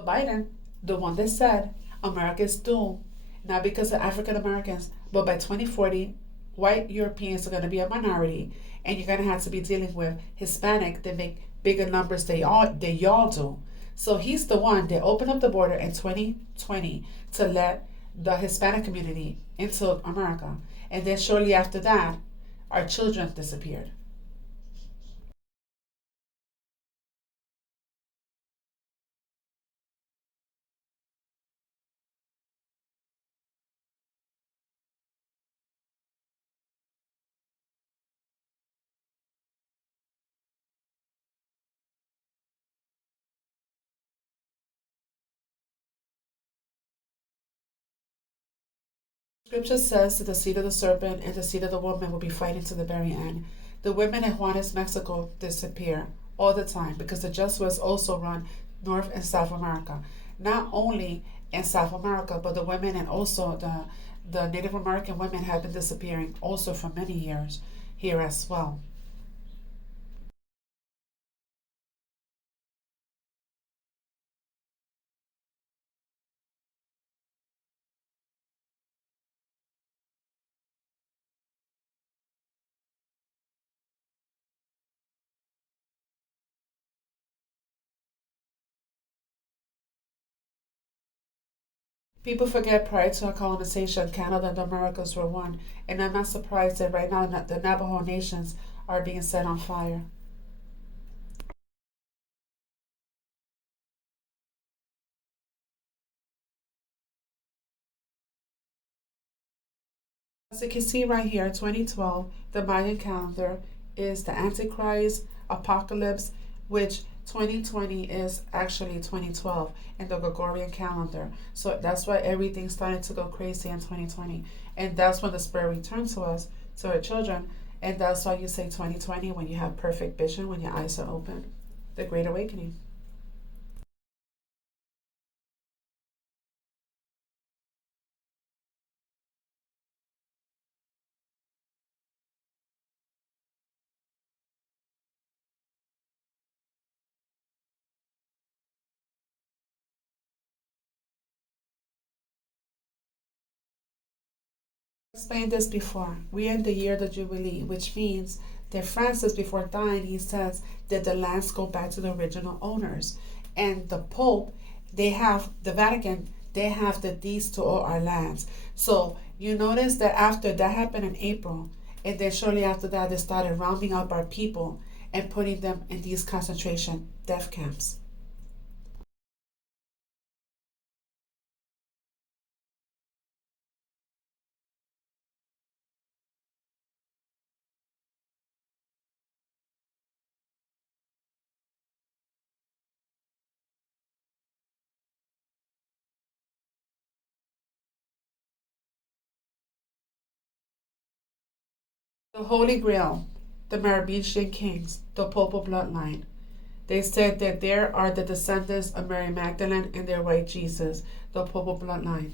Biden, the one that said America is doomed, not because of African Americans, but by 2040, white Europeans are going to be a minority, and you're going to have to be dealing with Hispanic that make bigger numbers than y'all do. So he's the one that opened up the border in 2020 to let the Hispanic community into America, and then shortly after that, our children disappeared. Scripture says that the seed of the serpent and the seed of the woman will be fighting to the very end. The women in Juarez, Mexico disappear all the time because the Jesuits also run North and South America. Not only in South America, but the women and also the Native American women have been disappearing also for many years here as well. People forget prior to our colonization, Canada and the Americas were one, and I'm not surprised that right now the Navajo nations are being set on fire. As you can see right here, 2012, the Mayan calendar is the Antichrist, Apocalypse, which 2020 is actually 2012 in the Gregorian calendar. So that's why everything started to go crazy in 2020. And that's when the Spirit returned to us, to our children. And that's why you say 2020 when you have perfect vision, when your eyes are open. The Great Awakening. Explained this before. We are in the year of the Jubilee, which means that Francis, before dying, he says that the lands go back to the original owners. And the Pope, they have, the Vatican, they have the deeds to all our lands. So you notice that after that happened in April, and then shortly after that, they started rounding up our people and putting them in these concentration death camps. The Holy Grail, the Merovingian kings, the Papal bloodline. They said that there are the descendants of Mary Magdalene and their white Jesus, the Papal bloodline.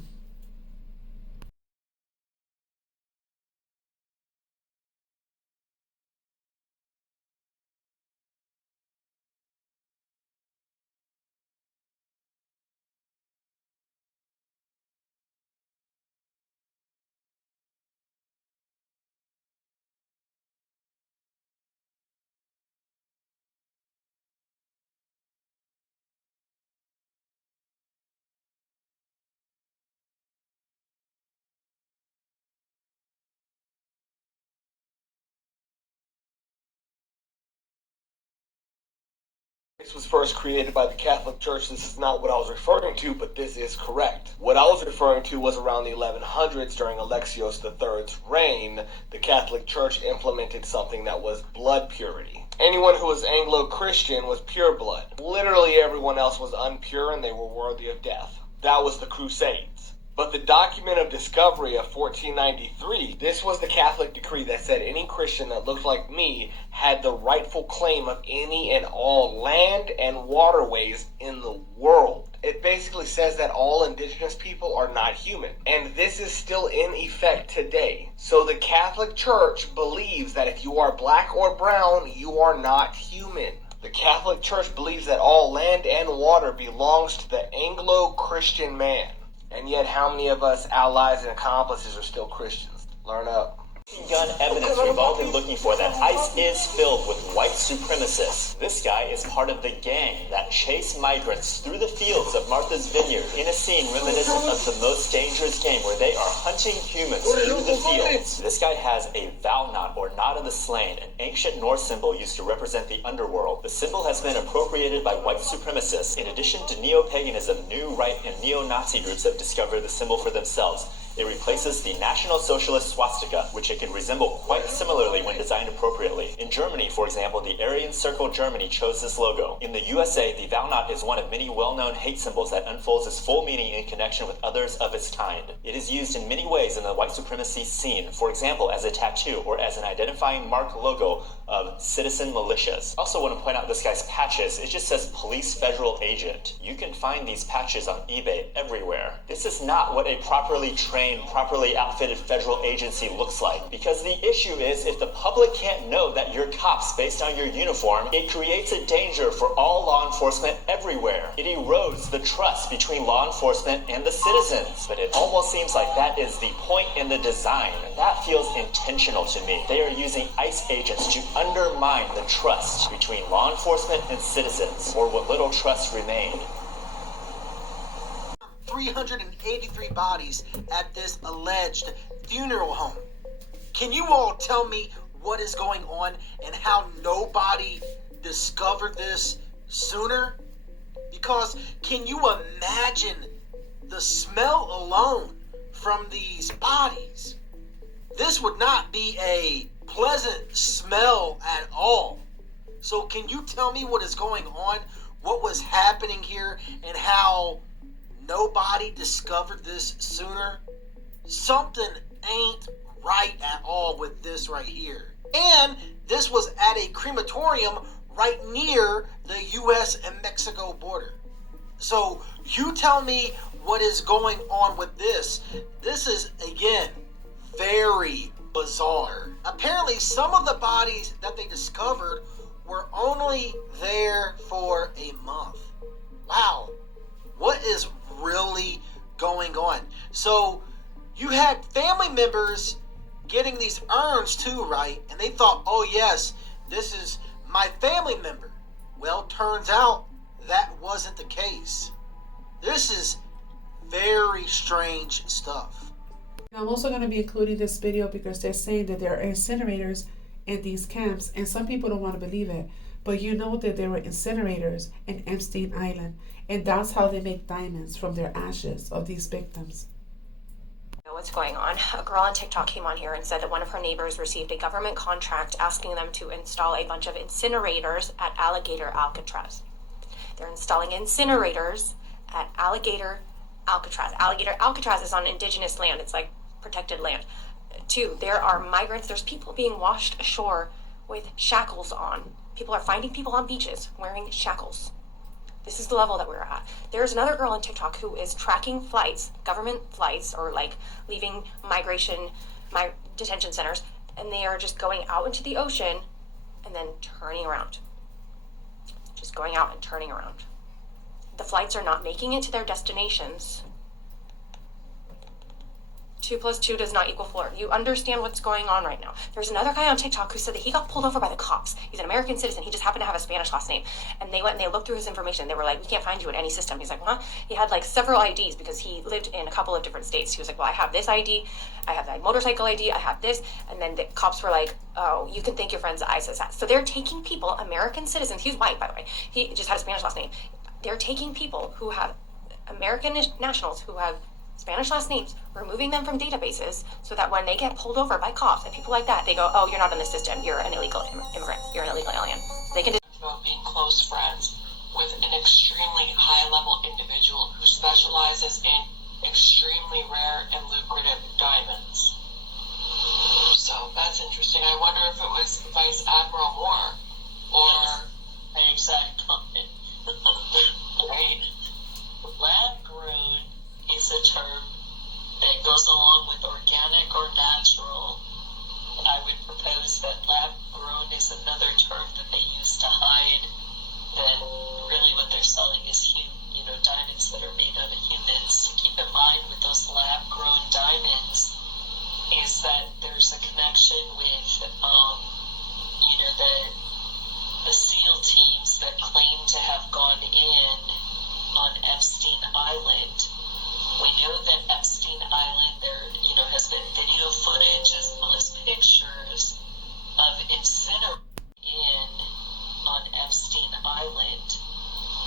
This was first created by the Catholic Church. This is not what I was referring to, but this is correct. What I was referring to was around the 1100s during Alexios III's reign, the Catholic Church implemented something that was blood purity. Anyone who was Anglo-Christian was pure blood. Literally everyone else was impure and they were worthy of death. That was the Crusades. But the document of discovery of 1493, this was the Catholic decree that said any Christian that looked like me had the rightful claim of any and all land and waterways in the world. It basically says that all indigenous people are not human. And this is still in effect today. So the Catholic Church believes that if you are black or brown, you are not human. The Catholic Church believes that all land and water belongs to the Anglo-Christian man. And yet how many of us allies and accomplices are still Christians? Learn up. Gun evidence we've all been looking for that ICE is filled with white supremacists. This guy is part of the gang that chase migrants through the fields of Martha's Vineyard in a scene reminiscent of the most dangerous game where they are hunting humans through the fields. This guy has a vow knot or knot of the slain, an ancient Norse symbol used to represent the underworld. The symbol has been appropriated by white supremacists. In addition to neo-paganism, new right and neo-Nazi groups have discovered the symbol for themselves. It replaces the National Socialist swastika, which it can resemble quite similarly when designed appropriately. In Germany, for example, the Aryan Circle Germany chose this logo. In the USA, the vow knot is one of many well-known hate symbols that unfolds its full meaning in connection with others of its kind. It is used in many ways in the white supremacy scene, for example, as a tattoo or as an identifying mark logo of citizen militias. I also want to point out this guy's patches. It just says Police Federal Agent. You can find these patches on eBay everywhere. This is not what a properly trained, properly outfitted federal agency looks like. Because the issue is, if the public can't know that you're cops based on your uniform, it creates a danger for all law enforcement everywhere. It erodes the trust between law enforcement and the citizens. But it almost seems like that is the point in the design. And that feels intentional to me. They are using ICE agents to undermine the trust between law enforcement and citizens, or what little trust remained. 383 bodies at this alleged funeral home. Can you all tell me what is going on and how nobody discovered this sooner? Because can you imagine the smell alone from these bodies? This would not be a pleasant smell at all. So can you tell me what is going on, what was happening here, and how nobody discovered this sooner? Something ain't right at all with this right here. And this was at a crematorium right near the US and Mexico border. So you tell me what is going on with this. This is, again, very bizarre. Apparently, some of the bodies that they discovered were only there for a month. Wow. What is really going on? So you had family members getting these urns too, right? And they thought, oh yes, this is my family member. Well, turns out that wasn't the case. This is very strange stuff. I'm also going to be including this video because they're saying that there are incinerators in these camps, and some people don't want to believe it. But you know that there were incinerators in Epstein Island, and that's how they make diamonds, from their ashes of these victims. What's going on? A girl on TikTok came on here and said that one of her neighbors received a government contract asking them to install a bunch of incinerators at Alligator Alcatraz. They're installing incinerators at Alligator Alcatraz. Alligator Alcatraz is on indigenous land. It's like protected land. Two, there are migrants. There's people being washed ashore with shackles on. People are finding people on beaches wearing shackles. This is the level that we're at. There's another girl on TikTok who is tracking flights, government flights, or like leaving detention centers, and they are just going out into the ocean and then turning around. Just going out and turning around. The flights are not making it to their destinations. 2 + 2 does not equal 4. You understand what's going on right now. There's another guy on TikTok who said that he got pulled over by the cops. He's an American citizen. He just happened to have a Spanish last name. And they went and they looked through his information. They were like, we can't find you in any system. He's like, huh? He had like several IDs because he lived in a couple of different states. He was like, well, I have this ID. I have that motorcycle ID. I have this. And then the cops were like, oh, you can thank your friends at ISIS. So they're taking people, American citizens. He's white, by the way. He just had a Spanish last name. They're taking people who have American nationals who have Spanish last names, removing them from databases so that when they get pulled over by cops and people like that, they go, oh, you're not in the system. You're an illegal immigrant. You're an illegal alien. They can about being close friends with an extremely high-level individual who specializes in extremely rare and lucrative diamonds. So that's interesting. I wonder if it was Vice Admiral Moore or an exact comment. Right? Lab-grown is a term that goes along with organic or natural. I would propose that lab-grown is another term that they use to hide that really what they're selling is diamonds that are made out of humans. Keep in mind with those lab-grown diamonds is that there's a connection with, the SEAL teams that claim to have gone in on Epstein Island. We know that Epstein Island, there, has been video footage as well as pictures of incinerating on Epstein Island.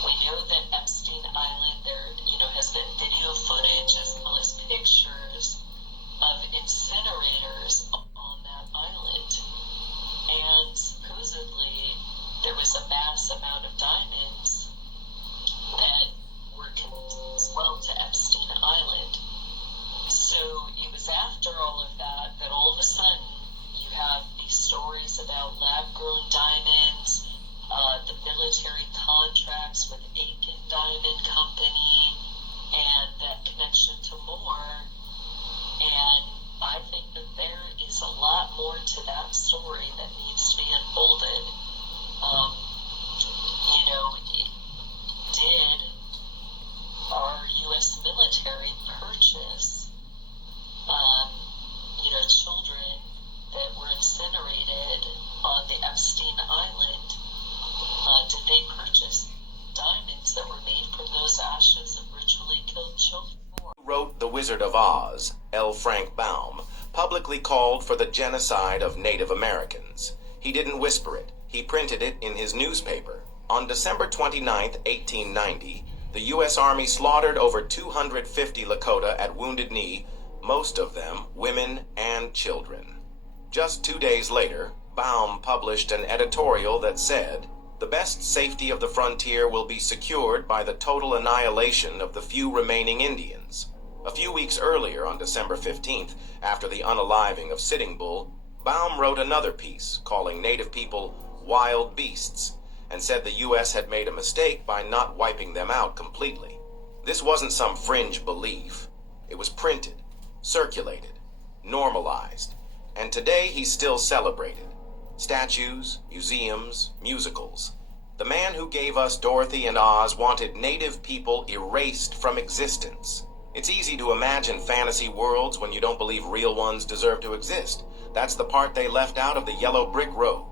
We know that Epstein Island, there, has been video footage as well as pictures of incinerators on that island. And supposedly, there was a mass amount of diamonds that were connected as well to Epstein Island. So it was after all of that that all of a sudden you have these stories about lab-grown diamonds, the military contracts with Aiken Diamond Company, and that connection to more. And I think that there is a lot more to that story that needs to be unfolded. Did our U.S. military purchase, children that were incinerated on the Epstein Island? Did they purchase diamonds that were made from those ashes of ritually killed children? Wrote The Wizard of Oz, L. Frank Baum, publicly called for the genocide of Native Americans. He didn't whisper it. He printed it in his newspaper. On December 29, 1890, the U.S. Army slaughtered over 250 Lakota at Wounded Knee, most of them women and children. Just 2 days later, Baum published an editorial that said, "The best safety of the frontier will be secured by the total annihilation of the few remaining Indians." A few weeks earlier, on December 15th, after the unaliving of Sitting Bull, Baum wrote another piece calling Native people wild beasts and said the U.S. had made a mistake by not wiping them out completely. This wasn't some fringe belief. It was printed, circulated, normalized, and today he's still celebrated. Statues, museums, musicals. The man who gave us Dorothy and Oz wanted Native people erased from existence. It's easy to imagine fantasy worlds when you don't believe real ones deserve to exist. That's the part they left out of the Yellow Brick Road.